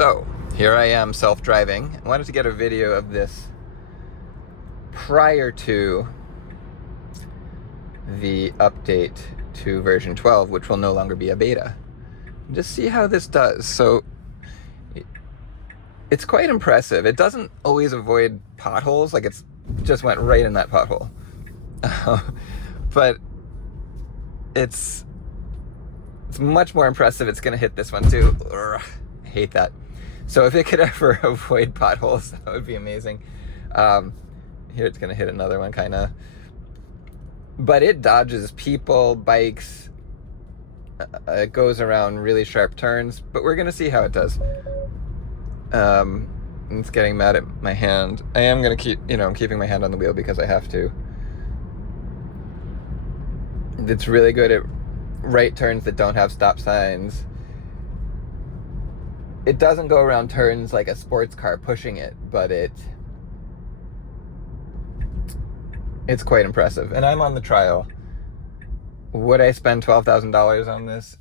So, here I am self-driving. I wanted to get a video of this prior to the update to version 12, which will no longer be a beta. Just see how this does. So, it's quite impressive. It doesn't always avoid potholes, like it's just went right in that pothole. But it's much more impressive. It's gonna hit this one too. Ugh, I hate that. So if it could ever avoid potholes, that would be amazing. Here it's gonna hit another one, kind of. But it dodges people, bikes. It goes around really sharp turns. But we're gonna see how it does. It's getting mad at my hand. I am gonna keep, I'm keeping my hand on the wheel because I have to. It's really good at right turns that don't have stop signs. It doesn't go around turns like a sports car pushing it, but it's quite impressive. And I'm on the trial. Would I spend $12,000 on this?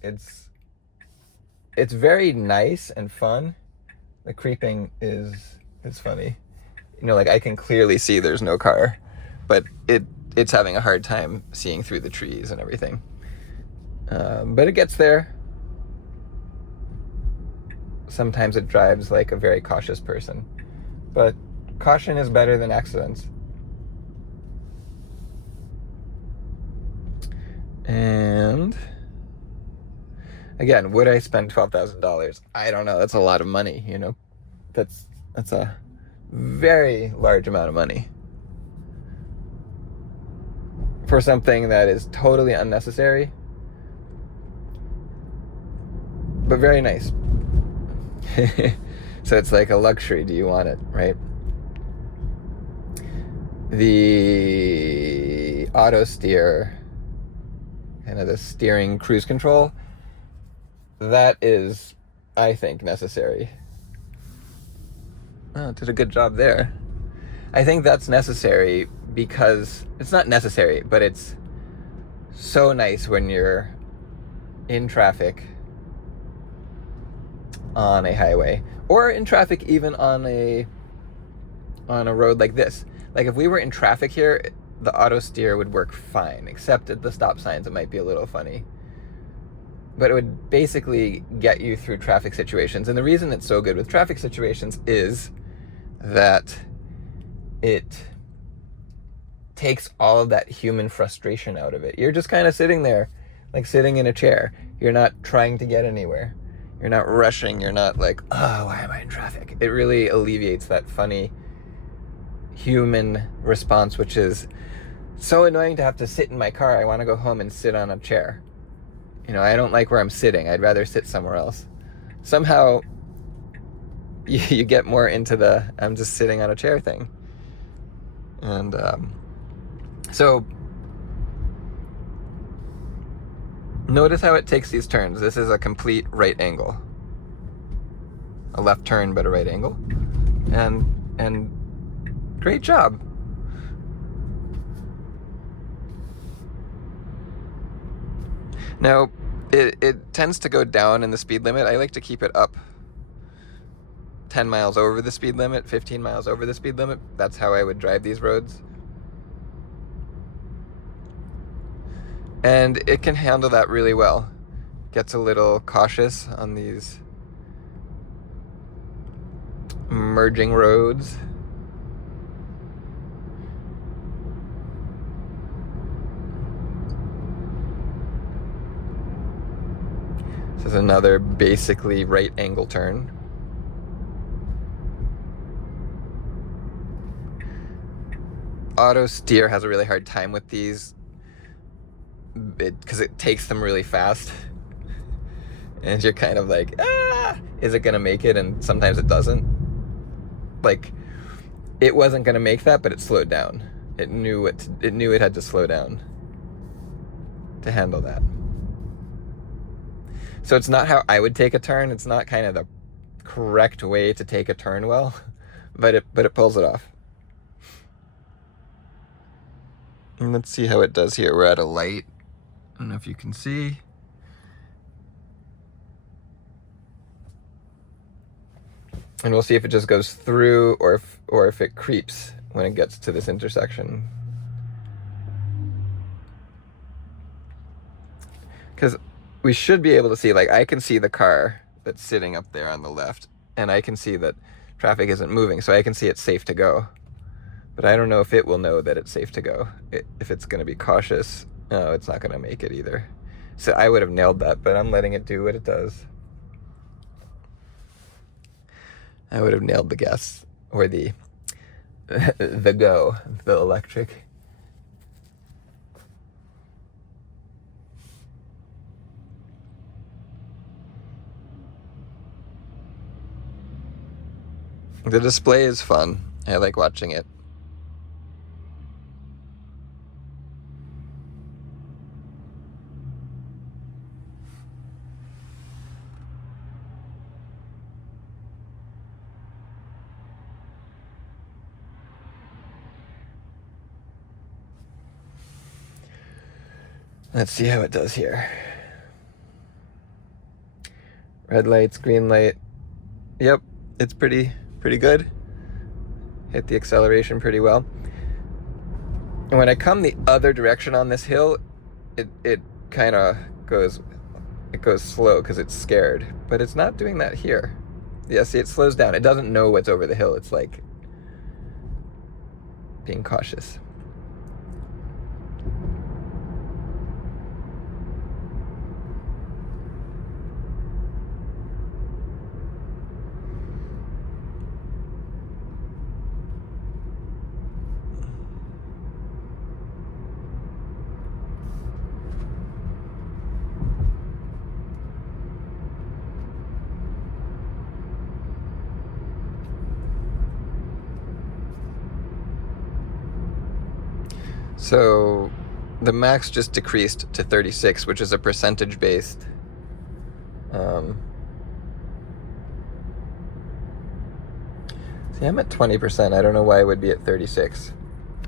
It's very nice and fun. The creeping is funny. Like I can clearly see there's no car, but it's having a hard time seeing through the trees and everything. But it gets there. Sometimes it drives like a very cautious person, but caution is better than accidents. And again, would I spend $12,000? I don't know. That's a lot of money, That's a very large amount of money for something that is totally unnecessary, but very nice. So it's like a luxury. Do you want it, right? The auto steer, kind of the steering cruise control, that is, I think, necessary. Oh, did a good job there. I think that's necessary because it's not necessary, but it's so nice when you're in traffic on a highway, or in traffic even on a road like this. Like if we were in traffic here, the auto steer would work fine, except at the stop signs it might be a little funny. But it would basically get you through traffic situations. And the reason it's so good with traffic situations is that it takes all of that human frustration out of it. You're just kind of sitting there, like sitting in a chair. You're not trying to get anywhere. You're not rushing. You're not like, oh, why am I in traffic? It really alleviates that funny human response, which is so annoying to have to sit in my car. I want to go home and sit on a chair. I don't like where I'm sitting. I'd rather sit somewhere else. Somehow you get more into the I'm just sitting on a chair thing. And so notice how it takes these turns. This is a complete right angle. A left turn, but a right angle. And great job. Now, it tends to go down in the speed limit. I like to keep it up 10 miles over the speed limit, 15 miles over the speed limit. That's how I would drive these roads. And it can handle that really well. Gets a little cautious on these merging roads. This is another basically right angle turn. Auto steer has a really hard time with these because it takes them really fast. And you're kind of like, is it gonna make it? And sometimes it doesn't. Like, it wasn't gonna make that, but it slowed down. It knew it had to slow down to handle that. So it's not how I would take a turn. It's not kind of the correct way to take a turn well, but it pulls it off. And let's see how it does here. We're at a light. I don't know if you can see. And we'll see if it just goes through or if it creeps when it gets to this intersection. Because we should be able to see, like, I can see the car that's sitting up there on the left, and I can see that traffic isn't moving, so I can see it's safe to go. But I don't know if it will know that it's safe to go. If it's going to be cautious, no, it's not going to make it either. So I would have nailed that, but I'm letting it do what it does. I would have nailed the gas, or the the electric. The display is fun. I like watching it. Let's see how it does here. Red lights, green light. Yep, it's pretty good. Hit the acceleration pretty well. And when I come the other direction on this hill, it kind of goes slow because it's scared. But it's not doing that here. Yeah, see, it slows down. It doesn't know what's over the hill. It's like being cautious. So the max just decreased to 36, which is a percentage based. See, I'm at 20%. I don't know why I would be at 36.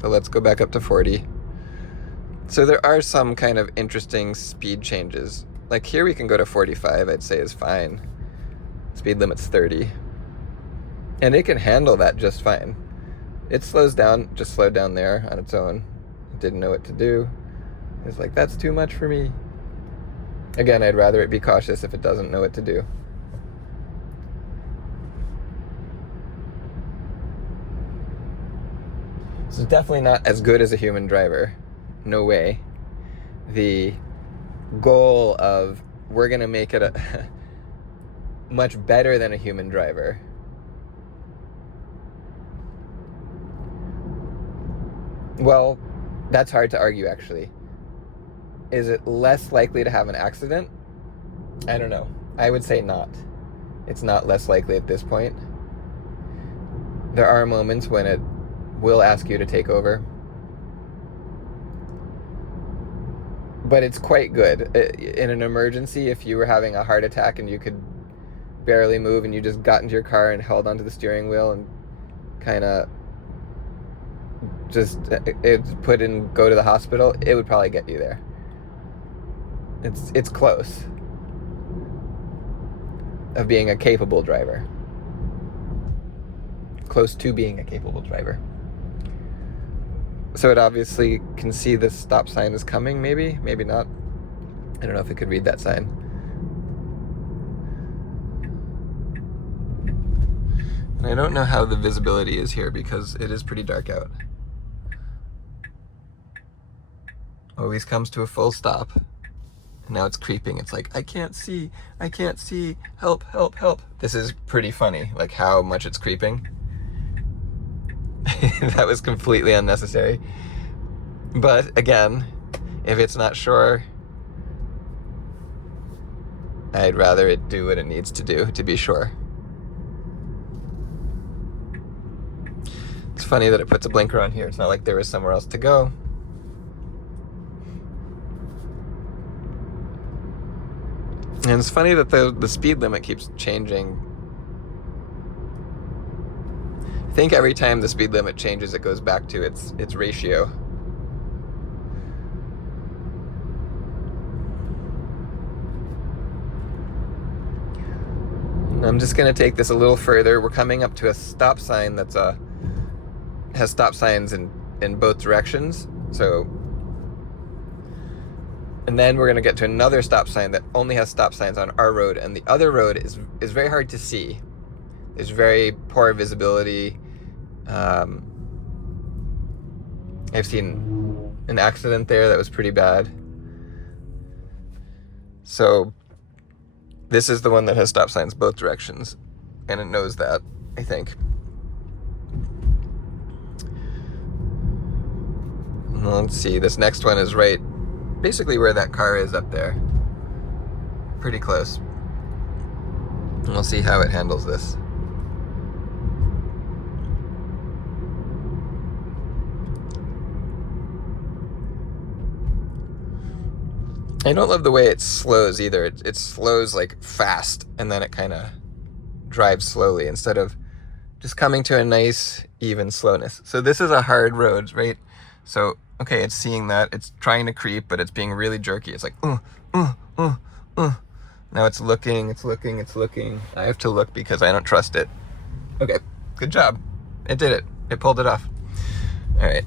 But let's go back up to 40. So there are some kind of interesting speed changes. Like here we can go to 45, I'd say is fine. Speed limit's 30. And it can handle that just fine. It slows down, just slowed down there on its own. It didn't know what to do. It's like, that's too much for me. Again, I'd rather it be cautious if it doesn't know what to do. So it's definitely not as good as a human driver. No way. The goal of we're going to make it much better than a human driver. Well, that's hard to argue, actually. Is it less likely to have an accident? I don't know. I would say not. It's not less likely at this point. There are moments when it will ask you to take over. But it's quite good. In an emergency, if you were having a heart attack and you could barely move and you just got into your car and held onto the steering wheel and kind of just put in go to the hospital, it would probably get you there. It's close of being a capable driver. Close to being a capable driver. So it obviously can see the stop sign is coming, maybe not. I don't know if it could read that sign. And I don't know how the visibility is here because it is pretty dark out. Always comes to a full stop. And now it's creeping. It's like, I can't see, help, help, help. This is pretty funny, like how much it's creeping. That was completely unnecessary. But again, if it's not sure, I'd rather it do what it needs to do to be sure. It's funny that it puts a blinker on here. It's not like there was somewhere else to go. And it's funny that the speed limit keeps changing. I think every time the speed limit changes, it goes back to its ratio. I'm just gonna take this a little further. We're coming up to a stop sign that's has stop signs in both directions. So, and then we're gonna get to another stop sign that only has stop signs on our road, and the other road is very hard to see. There's very poor visibility. I've seen an accident there that was pretty bad. So this is the one that has stop signs both directions, and it knows that, I think. Let's see, this next one is right basically where that car is up there. Pretty close. And we'll see how it handles this. I don't love the way it slows either. It slows like fast, and then it kind of drives slowly instead of just coming to a nice even slowness. So this is a hard road, right? So, okay, it's seeing that. It's trying to creep, but it's being really jerky. It's like, Now it's looking. I have to look because I don't trust it. Okay, good job. It did it. It pulled it off. All right.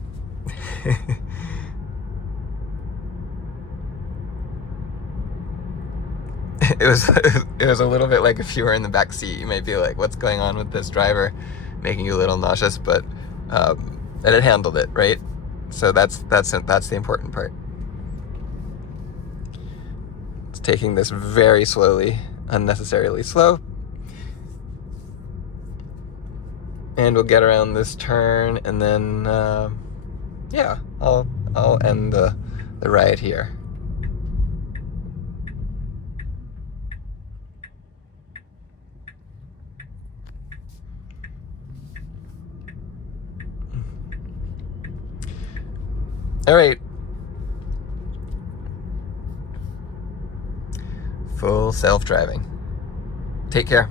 It was a little bit like if you were in the back seat, you might be like, what's going on with this driver, making you a little nauseous, but and it handled it, right? So that's the important part. It's taking this very slowly, unnecessarily slow. And we'll get around this turn, and then yeah, I'll end the ride here. All right. Full self-driving. Take care.